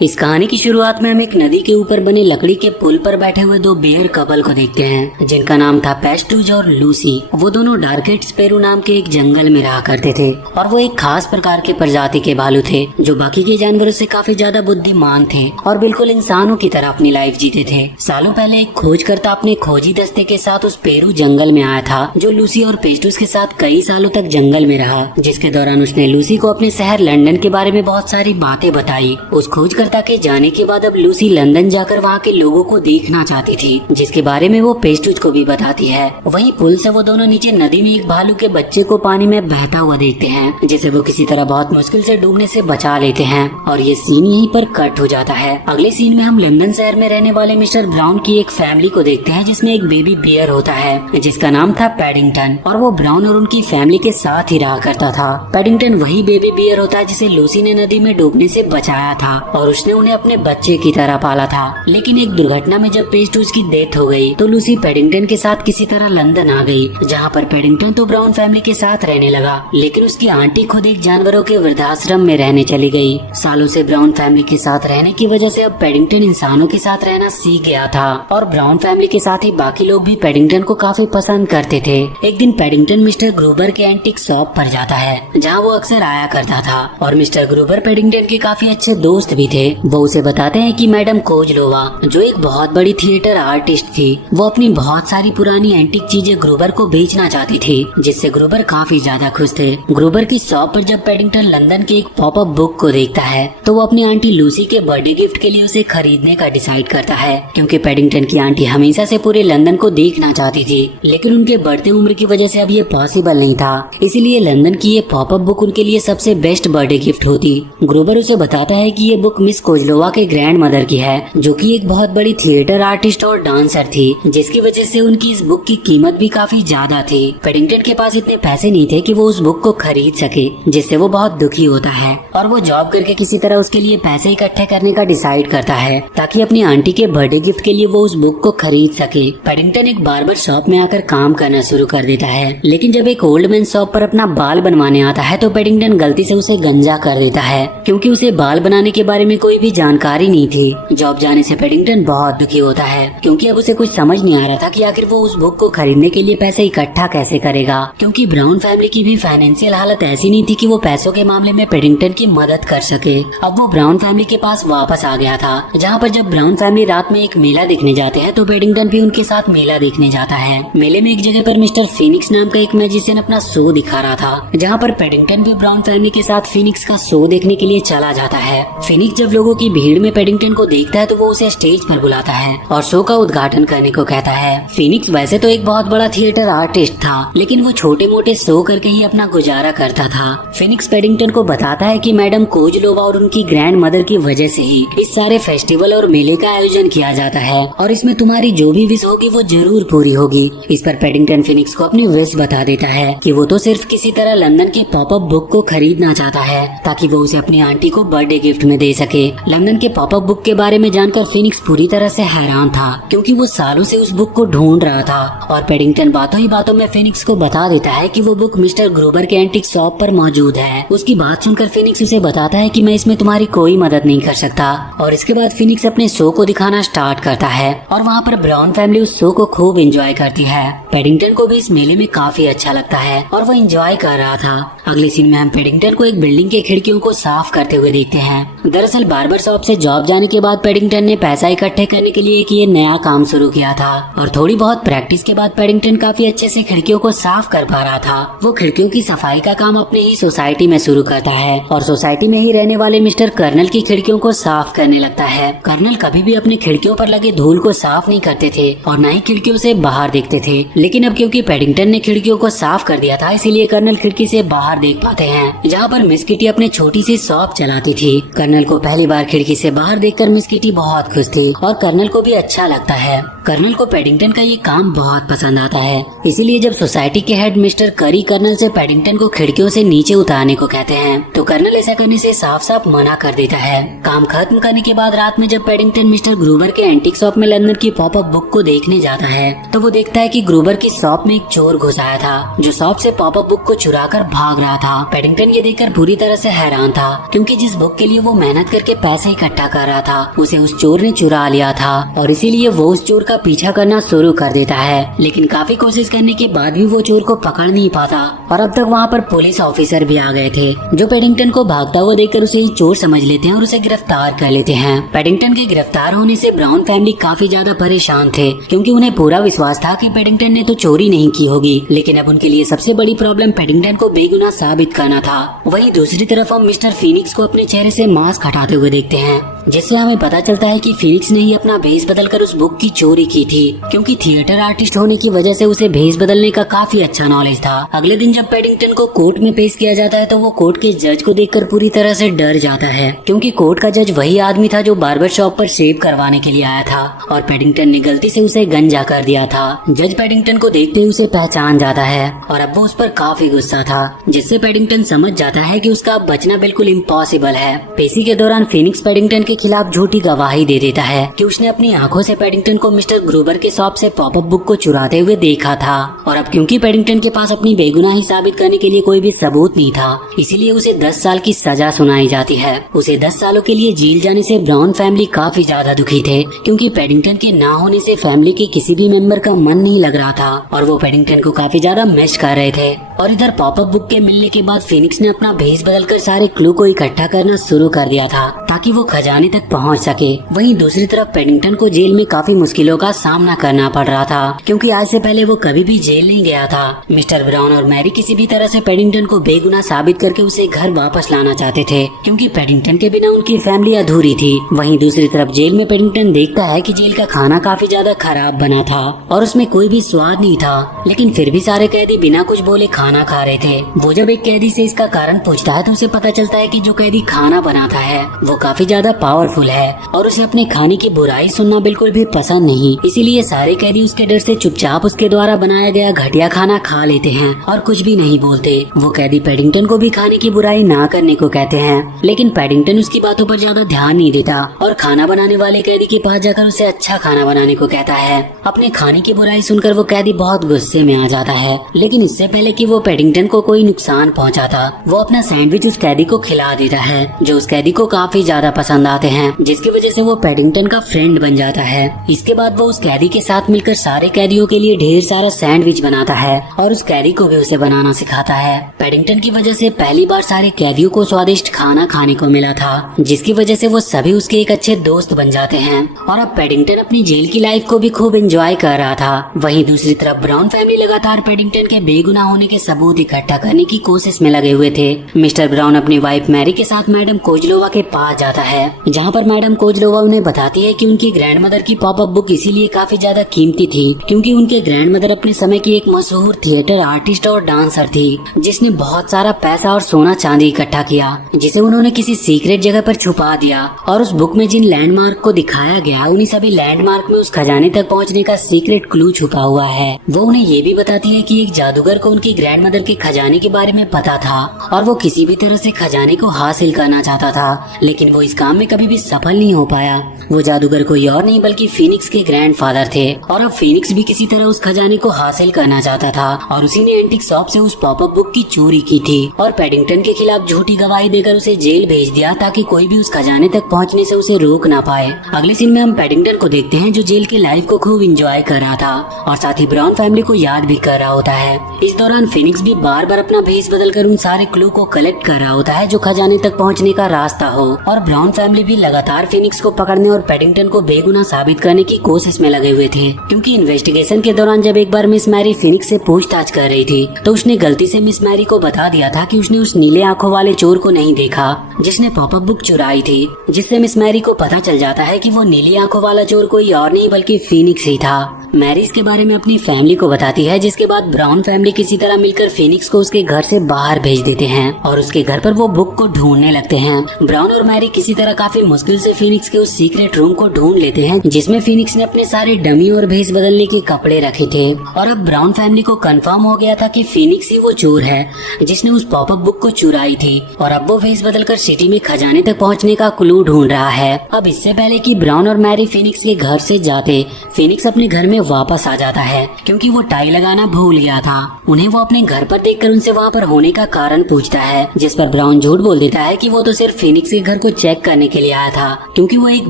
इस कहानी की शुरुआत में हम एक नदी के ऊपर बने लकड़ी के पुल पर बैठे हुए दो बेयर कपल को देखते हैं जिनका नाम था पेस्टूज और लूसी। वो दोनों डार्केट स्पैरो नाम के एक जंगल में रहा करते थे और वो एक खास प्रकार के प्रजाति के भालू थे जो बाकी के जानवरों से काफी ज्यादा बुद्धिमान थे और बिल्कुल इंसानों की तरह अपनी लाइफ जीते थे। सालों पहले एक खोजकर्ता अपने खोजी दस्ते के साथ उस पेरू जंगल में आया था जो लूसी और पेस्टूज के साथ कई सालों तक जंगल में रहा, जिसके दौरान उसने लूसी को अपने शहर लंदन के बारे में बहुत सारी बातें बताई। उस खोजकर्ता के जाने के बाद अब लूसी लंदन जाकर वहाँ के लोगों को देखना चाहती थी जिसके बारे में वो पेस्टूज को भी बताती है। वहीं पुल से वो दोनों नीचे नदी में एक भालू के बच्चे को पानी में बहता हुआ देखते हैं जिसे वो किसी तरह बहुत मुश्किल से डूबने से बचा लेते हैं और ये सीन यहीं पर कट हो जाता है। अगले सीन में हम लंदन शहर में रहने वाले मिस्टर ब्राउन की एक फैमिली को देखते हैं जिसमें एक बेबी बियर होता है जिसका नाम था पैडिंगटन और वो ब्राउन और उनकी फैमिली के साथ ही रहा करता था। पैडिंगटन वही बेबी बियर होता है जिसे लूसी ने नदी में डूबने से बचाया था और उसने उन्हें अपने बच्चे की तरह पाला था। लेकिन एक दुर्घटना में जब पेस्टूज की डेथ हो गई तो लूसी पैडिंगटन के साथ किसी तरह लंदन आ गई, जहाँ पर पैडिंगटन तो ब्राउन फैमिली के साथ रहने लगा लेकिन उसकी आंटी खुद एक जानवरों के वृद्धाश्रम में रहने चली गई। सालों से ब्राउन फैमिली के साथ रहने की वजह से अब पैडिंगटन इंसानों के साथ रहना सीख गया था और ब्राउन फैमिली के साथ ही बाकी लोग भी पैडिंगटन को काफी पसंद करते थे। एक दिन पैडिंगटन मिस्टर ग्रूबर के एंटीक शॉप पर जाता है जहाँ वो अक्सर आया करता था और मिस्टर ग्रूबर पैडिंगटन के काफी अच्छे दोस्त भी थे। वो उसे बताते हैं कि मैडम कोजलोवा जो एक बहुत बड़ी थिएटर आर्टिस्ट थी वो अपनी बहुत सारी पुरानी एंटीक चीजें ग्रूबर को बेचना चाहती थी, जिससे ग्रूबर काफी ज्यादा खुश थे। ग्रूबर की शॉप पर जब पैडिंगटन लंदन के एक पॉपअप बुक को देखता है तो वो अपनी आंटी लूसी के बर्थडे गिफ्ट के लिए उसे खरीदने का डिसाइड करता है क्योंकि पैडिंगटन की आंटी हमेशा से पूरे लंदन को देखना चाहती थी लेकिन उनके बढ़ते उम्र की वजह से अब ये पॉसिबल नहीं था, इसीलिए लंदन की ये पॉपअप बुक उनके लिए सबसे बेस्ट बर्थडे गिफ्ट होती। ग्रूबर उसे बताता है कि ये बुक मिस कोजलोवा के ग्रैंड मदर की है जो कि एक बहुत बड़ी थिएटर आर्टिस्ट और डांसर थी, जिसकी वजह से उनकी इस बुक की कीमत भी काफी ज्यादा थी। पैडिंगटन के पास इतने पैसे नहीं थे कि वो उस बुक को खरीद सके, जिससे वो बहुत दुखी होता है और वो जॉब करके किसी तरह उसके लिए पैसे इकट्ठे करने का डिसाइड करता है ताकि अपनी आंटी के बर्थडे गिफ्ट के लिए वो उस बुक को खरीद सके। पैडिंगटन एक बार्बर शॉप में आकर काम करना शुरू कर देता है लेकिन जब एक ओल्ड मैन शॉप पर अपना बाल बनवाने आता है तो पैडिंगटन गलती से उसे गंजा कर देता है क्योंकि उसे बाल बनाने के बारे में कोई भी जानकारी नहीं थी। जॉब जाने से पैडिंगटन बहुत दुखी होता है क्योंकि अब उसे कुछ समझ नहीं आ रहा था कि आखिर वो उस बुक को खरीदने के लिए पैसे इकट्ठा कैसे करेगा, क्योंकि ब्राउन फैमिली की भी फाइनेंशियल हालत ऐसी नहीं थी कि वो पैसों के मामले में पैडिंगटन की मदद कर सके। अब वो ब्राउन फैमिली के पास वापस आ गया था जहाँ पर जब ब्राउन फैमिली रात में एक मेला देखने जाते हैं तो पैडिंगटन भी उनके साथ मेला देखने जाता है। मेले में एक जगह पर मिस्टर फिनिक्स नाम का एक मैजिशियन अपना शो दिखा रहा था जहाँ पर पैडिंगटन भी ब्राउन फैमिली के साथ फिनिक्स का शो देखने के लिए चला जाता है। फिनिक्स जब लोगों की भीड़ में पैडिंगटन को देखता है तो वो उसे स्टेज पर बुलाता है और शो का उद्घाटन करने को कहता है। फिनिक्स वैसे तो एक बहुत बड़ा थिएटर आर्टिस्ट था लेकिन वो छोटे मोटे शो करके ही अपना गुजारा करता था। फिनिक्स पैडिंगटन को बताता है कि मैडम कोजलोवा और उनकी ग्रैंड मदर की वजह से ही इस सारे फेस्टिवल और मेले का आयोजन किया जाता है और इसमें तुम्हारी जो भी विश होगी वो जरूर पूरी होगी। इस पर पैडिंगटन फिनिक्स को अपनी विश बता देता है कि वो तो सिर्फ किसी तरह लंदन के पॉपअप बुक को खरीदना चाहता है ताकि वो उसे अपनी आंटी को बर्थडे गिफ्ट में दे सके। लंदन के पॉपअप बुक के बारे में जानकर फिनिक्स पूरी तरह से हैरान था क्योंकि वो सालों से उस बुक को ढूंढ रहा था और पैडिंगटन बातों ही बातों में फिनिक्स को बता देता है कि वो बुक मिस्टर ग्रूबर के एंटीक शॉप पर मौजूद है। उसकी बात सुनकर फिनिक्स उसे बताता है कि मैं इसमें तुम्हारी कोई मदद नहीं कर सकता और इसके बाद फिनिक्स अपने शो को दिखाना स्टार्ट करता है और वहाँ पर ब्राउन फैमिली उस शो को खूब एंजॉय करती है। पैडिंगटन को भी इस मेले में काफी अच्छा लगता है और वो एंजॉय कर रहा था। अगले सीन में हम पैडिंगटन को एक बिल्डिंग के खिड़कियों को साफ करते हुए देखते हैं। दरअसल बार्बर शॉप से जॉब जाने के बाद पैडिंगटन ने पैसा इकट्ठे करने के लिए एक ये नया काम शुरू किया था और थोड़ी बहुत प्रैक्टिस के बाद पैडिंगटन काफी अच्छे से खिड़कियों को साफ कर पा रहा था। वो खिड़कियों की सफाई का काम अपने ही सोसाइटी में शुरू करता है और सोसाइटी में ही रहने वाले मिस्टर कर्नल की खिड़कियों को साफ करने लगता है। कर्नल कभी भी अपनी खिड़कियों पर लगे धूल को साफ नहीं करते थे और न ही खिड़कियों से बाहर देखते थे, लेकिन अब क्योंकि पैडिंगटन ने खिड़कियों को साफ कर दिया था इसीलिए कर्नल खिड़की से बाहर देख पाते हैं जहाँ पर मिस किटी अपने छोटी सी शॉप चलाती थी। कर्नल को पहली बार खिड़की से बाहर देखकर मिस किटी बहुत खुश थी और कर्नल को भी अच्छा लगता है। कर्नल को पेडिंगटन का ये काम बहुत पसंद आता है। इसीलिए जब सोसाइटी के हेड मिस्टर करी कर्नल से पेडिंगटन को खिड़कियों से नीचे उतारने को कहते हैं तो कर्नल ऐसा करने से साफ साफ मना कर देता है। काम खत्म करने के बाद रात में जब पेडिंगटन मिस्टर ग्रूबर के एंटीक शॉप में लंदन की पॉपअप बुक को देखने जाता है तो वो देखता है कि ग्रूबर की शॉप में एक चोर घुस आया था जो शॉप से पॉपअप बुक को चुरा कर भाग रहा था। पेडिंगटन ये देखकर पूरी तरह से हैरान था क्योंकि जिस बुक के लिए वो मेहनत करके पैसे इकट्ठा कर रहा था उसे उस चोर ने चुरा लिया था और इसीलिए वो उस चोर का पीछा करना शुरू कर देता है। लेकिन काफी कोशिश करने के बाद भी वो चोर को पकड़ नहीं पाता और अब तक वहाँ पर पुलिस ऑफिसर भी आ गए थे जो पेडिंगटन को भागता हुआ देखकर उसे चोर समझ लेते हैं और उसे गिरफ्तार कर लेते हैं। पेडिंगटन के गिरफ्तार होने से ब्राउन फैमिली काफी ज्यादा परेशान थे क्योंकि उन्हें पूरा विश्वास था कि पेडिंगटन ने तो चोरी नहीं की होगी, लेकिन अब उनके लिए सबसे बड़ी प्रॉब्लम पेडिंगटन को बेगुनाह साबित करना था। वहीं दूसरी तरफ हम मिस्टर फीनिक्स को अपने चेहरे से मास्क हटाते हुए देखते हैं जिससे हमें पता चलता है कि फीनिक्स ने ही अपना भेस बदलकर उस बुक की चोरी की थी क्योंकि थिएटर आर्टिस्ट होने की वजह से उसे भेस बदलने का काफी अच्छा नॉलेज था। अगले दिन जब पेडिंगटन को कोर्ट में पेश किया जाता है तो वो कोर्ट के जज को देखकर पूरी तरह से डर जाता है क्योंकि कोर्ट का जज वही आदमी था जो बार्बर शॉप पर शेव करवाने के लिए आया था और पेडिंगटन ने गलती से उसे गंजा कर दिया था। जज पेडिंगटन को देखते ही उसे पहचान जाता है और अब वो उस पर काफी गुस्सा था जिससे पेडिंगटन समझ जाता है कि उसका बचना बिल्कुल इम्पॉसिबल है। पेशी के दौरान फीनिक्स पेडिंगटन के खिलाफ झूठी गवाही दे देता है कि उसने अपनी आंखों से पेडिंगटन को मिस्टर ग्रूबर के शॉप से पॉपअप बुक को चुराते हुए देखा था और अब क्योंकि पेडिंगटन के पास अपनी बेगुनाही साबित करने के लिए कोई भी सबूत नहीं था इसीलिए उसे 10 साल की सजा सुनाई जाती है। उसे 10 सालों के लिए जेल जाने से ब्राउन फैमिली काफी ज्यादा दुखी थे क्योंकि पेडिंगटन के ना होने से फैमिली के किसी भी मेंबर का मन नहीं लग रहा था और वो पेडिंगटन को काफी ज्यादा मिस कर रहे थे। और इधर पॉपअप बुक के मिलने के बाद फीनिक्स ने अपना भेस बदलकर सारे क्लू को इकट्ठा करना शुरू कर दिया था ताकि वो खजाने तक पहुंच सके। वहीं दूसरी तरफ पेडिंगटन को जेल में काफी मुश्किलों का सामना करना पड़ रहा था क्योंकि आज से पहले वो कभी भी जेल नहीं गया था। मिस्टर ब्राउन और मैरी किसी भी तरह से पेडिंगटन को बेगुनाह साबित करके उसे घर वापस लाना चाहते थे क्योंकि पेडिंगटन के बिना उनकी फैमिली अधूरी थी। वहीं दूसरी तरफ जेल में पेडिंगटन देखता है कि जेल का खाना काफी ज्यादा खराब बना था और उसमें कोई भी स्वाद नहीं था, लेकिन फिर भी सारे कैदी बिना कुछ बोले खाना खा रहे थे। वो जब एक कैदी से इसका कारण पूछता है तो उसे पता चलता है कि जो कैदी खाना बनाता है वो काफी ज्यादा पावरफुल है और उसे अपने खाने की बुराई सुनना बिल्कुल भी पसंद नहीं। इसीलिए सारे कैदी उसके डर से चुपचाप उसके द्वारा बनाया गया घटिया खाना खा लेते हैं और कुछ भी नहीं बोलते। वो कैदी पेडिंगटन को भी खाने की बुराई ना करने को कहते हैं, लेकिन पेडिंगटन उसकी बातों पर ज्यादा ध्यान नहीं देता और खाना बनाने वाले कैदी के पास जाकर उसे अच्छा खाना बनाने को कहता है। अपने खाने की बुराई सुनकर वो कैदी बहुत गुस्से में आ जाता है, लेकिन इससे पहले कि वो पेडिंगटन को कोई नुकसान पहुंचाता, वो अपना सैंडविच उस कैदी को खिला देता है जो उस कैदी को काफी ज्यादा पसंद आते हैं, जिसकी वजह से वो पेडिंगटन का फ्रेंड बन जाता है। इसके बाद वो उस कैदी के साथ मिलकर सारे कैदियों के लिए ढेर सारा सैंडविच बनाता है और उस कैदी को भी उसे बनाना सिखाता है। पेडिंगटन की वजह से पहली बार सारे कैदियों को स्वादिष्ट खाना खाने को मिला था, जिसकी वजह से वो सभी उसके एक अच्छे दोस्त बन जाते हैं और अब पेडिंगटन अपनी जेल की लाइफ को भी खूब एंजॉय कर रहा था। वहीं दूसरी तरफ ब्राउन फैमिली लगातार पेडिंगटन के बेगुनाह होने के सबूत इकट्ठा करने की कोशिश में लगे हुए थे। मिस्टर ब्राउन अपनी वाइफ मैरी के साथ मैडम कोजलोवा के पास जाता है, जहाँ पर मैडम कोजलोवा उन्हें बताती है कि उनकी ग्रैंडमदर की पॉपअप बुक इसीलिए काफी ज्यादा कीमती थी क्योंकि उनके ग्रैंडमदर अपने समय की एक मशहूर थिएटर आर्टिस्ट और डांसर थी जिसने बहुत सारा पैसा और सोना चांदी इकट्ठा किया, जिसे उन्होंने किसी सीक्रेट जगह पर छुपा दिया और उस बुक में जिन लैंडमार्क को दिखाया गया उन्हीं सभी लैंडमार्क में उस खजाने तक पहुंचने का सीक्रेट क्लू छुपा हुआ है। वो उन्हें ये भी बताती है कि एक जादूगर को उनकी ग्रैंडमदर के खजाने के बारे में पता था और वो किसी भी तरह से खजाने को हासिल करना चाहता था, लेकिन वो इस काम में कभी भी सफल नहीं हो पाया। वो जादूगर कोई और नहीं बल्कि फीनिक्स के ग्रैंडफादर थे और अब फीनिक्स भी किसी तरह उस खजाने को हासिल करना चाहता था और उसी ने एंटीक शॉप से उस पॉपअप बुक की चोरी की थी और पेडिंगटन के खिलाफ झूठी गवाही देकर उसे जेल भेज दिया ताकि कोई भी उस खजाने तक पहुंचने से उसे रोक ना पाए। अगले सीन में हम पेडिंगटन को देखते हैं जो जेल की लाइफ को खूब एंजॉय कर रहा था और साथ ही ब्राउन फैमिली को याद भी कर रहा होता है। इस दौरान फीनिक्स भी बार बार अपना भेस बदलकर उन सारे क्लू को कलेक्ट कर रहा होता है जो खजाने तक पहुंचने का रास्ता हो और ब्राउन फैमिली भी लगातार फीनिक्स को पकड़ने और पेडिंगटन को बेगुनाह साबित करने की कोशिश में लगे हुए थे क्योंकि इन्वेस्टिगेशन के दौरान जब एक बार मिस मैरी फीनिक्स से पूछताछ कर रही थी तो उसने गलती से मिस मैरी को बता दिया था कि उसने उस नीले आंखों वाले चोर को नहीं देखा जिसने पॉपअप बुक चुराई थी, जिससे मिस मैरी को पता चल जाता है कि वो नीली आंखों वाला चोर कोई और नहीं बल्कि फीनिक्स ही था। मैरी इसके बारे में अपनी फैमिली को बताती है, जिसके बाद ब्राउन फैमिली किसी तरह मिलकर फीनिक्स को उसके घर से बाहर भेज देते हैं और उसके घर पर वो बुक को ढूंढने लगते हैं। ब्राउन और मैरी किसी तरह काफी काफी मुश्किल से फिनिक्स के उस सीक्रेट रूम को ढूंढ लेते हैं जिसमें फिनिक्स ने अपने सारे डमी और भेस बदलने के कपड़े रखे थे। और अब ब्राउन फैमिली को कंफर्म हो गया था कि फिनिक्स ही वो चोर है जिसने उस पॉपअप बुक को चुराई थी और अब वो भेस बदलकर सिटी में खजाने तक पहुंचने का क्लू ढूंढ रहा है। अब इससे पहले कि ब्राउन और मैरी फिनिक्स के घर से जाते, फिनिक्स अपने घर में वापस आ जाता है क्योंकि वो टाई लगाना भूल गया था। उन्हें वो अपने घर पर देखकर उनसे वहाँ पर होने का कारण पूछता है, जिस पर ब्राउन झूठ बोल देता है कि वो तो सिर्फ फिनिक्स के घर को चेक करने के लिए आया था क्योंकि वो एक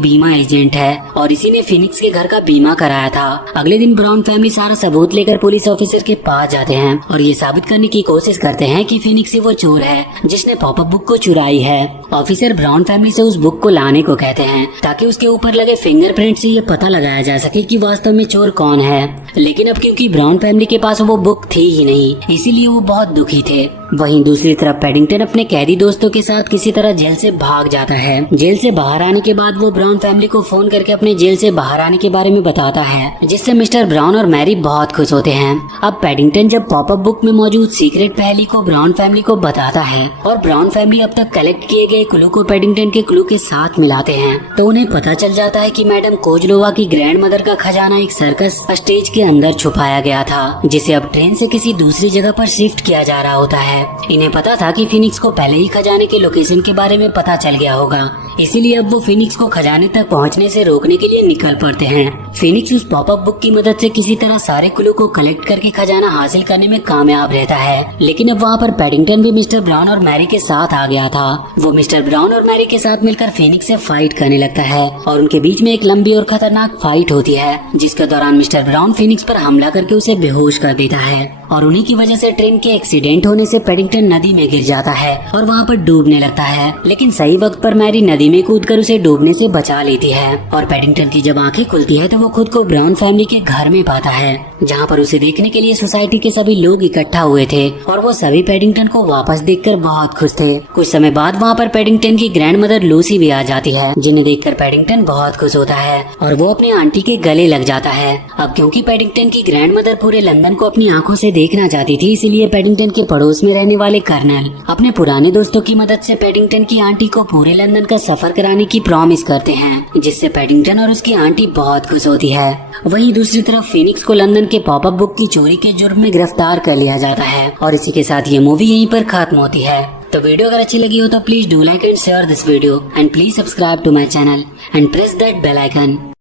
बीमा एजेंट है और इसी ने फिनिक्स के घर का बीमा कराया था। अगले दिन ब्राउन फैमिली सारा सबूत लेकर पुलिस ऑफिसर के पास जाते हैं और ये साबित करने की कोशिश करते हैं कि फिनिक्स ही वो चोर है जिसने पॉपअप बुक को चुराई है। ऑफिसर ब्राउन फैमिली से उस बुक को लाने को कहते हैं ताकि उसके ऊपर लगे फिंगरप्रिंट से ये पता लगाया जा सके कि वास्तव में चोर कौन है। लेकिन अब क्योंकि ब्राउन फैमिली के पास वो बुक थी ही नहीं, इसीलिए वो बहुत दुखी थे। वहीं दूसरी तरफ पैडिंगटन अपने कैदी दोस्तों के साथ किसी तरह जेल से भाग जाता है। जेल से बाहर आने के बाद वो ब्राउन फैमिली को फोन करके अपने जेल से बाहर आने के बारे में बताता है, जिससे मिस्टर ब्राउन और मैरी बहुत खुश होते हैं। अब पैडिंगटन जब पॉपअप बुक में मौजूद सीक्रेट पहेली को ब्राउन फैमिली को बताता है और ब्राउन फैमिली अब तक कलेक्ट किए गए क्लू को पैडिंगटन के क्लू के साथ मिलाते हैं, तो उन्हें पता चल जाता है कि मैडम कोजलोवा की ग्रैंड मदर का खजाना एक सर्कस स्टेज के अंदर छुपाया गया था, जिसे अब ट्रेन से किसी दूसरी जगह पर शिफ्ट किया जा रहा होता है। इन्हें पता था कि फिनिक्स को पहले ही खजाने के लोकेशन के बारे में पता चल गया होगा, इसीलिए अब वो फिनिक्स को खजाने तक पहुंचने से रोकने के लिए निकल पड़ते हैं। फिनिक्स उस पॉपअप बुक की मदद से किसी तरह सारे क्लू को कलेक्ट करके खजाना हासिल करने में कामयाब रहता है। लेकिन अब वहाँ पर पैडिंगटन भी मिस्टर ब्राउन और मैरी के साथ आ गया था। वो मिस्टर ब्राउन और मैरी के साथ मिलकर फिनिक्स से फाइट करने लगता है और उनके बीच में एक लंबी और खतरनाक फाइट होती है, जिसके दौरान मिस्टर ब्राउन फिनिक्स पर हमला करके उसे बेहोश कर देता है और उन्हीं की वजह से ट्रेन के एक्सीडेंट होने से पैडिंगटन नदी में गिर जाता है और वहाँ पर डूबने लगता है। लेकिन सही वक्त पर मैरी नदी में कूदकर उसे डूबने से बचा लेती है और पैडिंगटन की जब आंखें खुलती है तो वो खुद को ब्राउन फैमिली के घर में पाता है, जहाँ पर उसे देखने के लिए सोसाइटी के सभी लोग इकट्ठा हुए थे और वो सभी पैडिंगटन को वापस देखकर बहुत खुश थे। कुछ समय बाद वहाँ पर पैडिंगटन की ग्रैंड मदर लूसी भी आ जाती है, जिन्हें देखकर पैडिंगटन बहुत खुश होता है और वो अपनी आंटी के गले लग जाता है। अब क्योंकि पैडिंगटन की ग्रैंड मदर पूरे लंदन को अपनी आंखों से देखना चाहती थी, इसीलिए पैडिंगटन के पड़ोस में रहने वाले कर्नल अपने पुराने दोस्तों की मदद से पैडिंगटन की आंटी को पूरे लंदन का सफर कराने की प्रॉमिस करते हैं, जिससे पैडिंगटन और उसकी आंटी बहुत खुश होती है। वहीं दूसरी तरफ फिनिक्स को लंदन के पॉपअप बुक की चोरी के जुर्म में गिरफ्तार कर लिया जाता है और इसी के साथ ये मूवी यहीं पर खत्म होती है। तो वीडियो अगर अच्छी लगी हो तो please do like and share this video and please subscribe to my channel and press that bell icon.